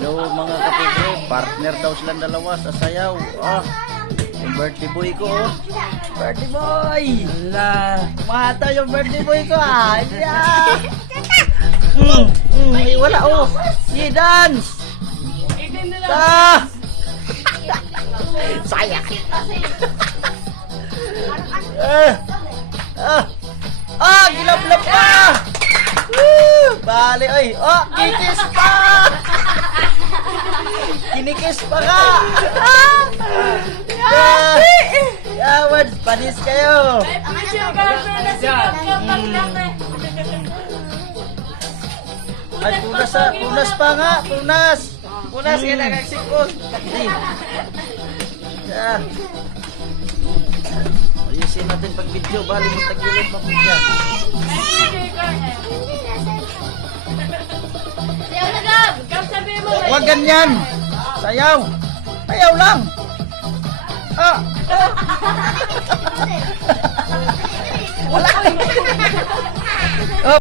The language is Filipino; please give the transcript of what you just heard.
Hello mga kapatid, partner daw silang dalawa sa sayaw. Yung birthday boy ko. Birthday boy! Ala, mata yung birthday boy ko Yeah! Wala Si dance! Sayang! Gilablab pa! Bali, oy! Kikis pa! Kinikis pa ka! Yawan, panis kayo! Ay, punas pa nga! Punas! Punas ka nagagsikot! Ayusin natin pag video, bali mo tagilid pa po dyan. Huwag ganyan! Sayaw! Sayaw lang!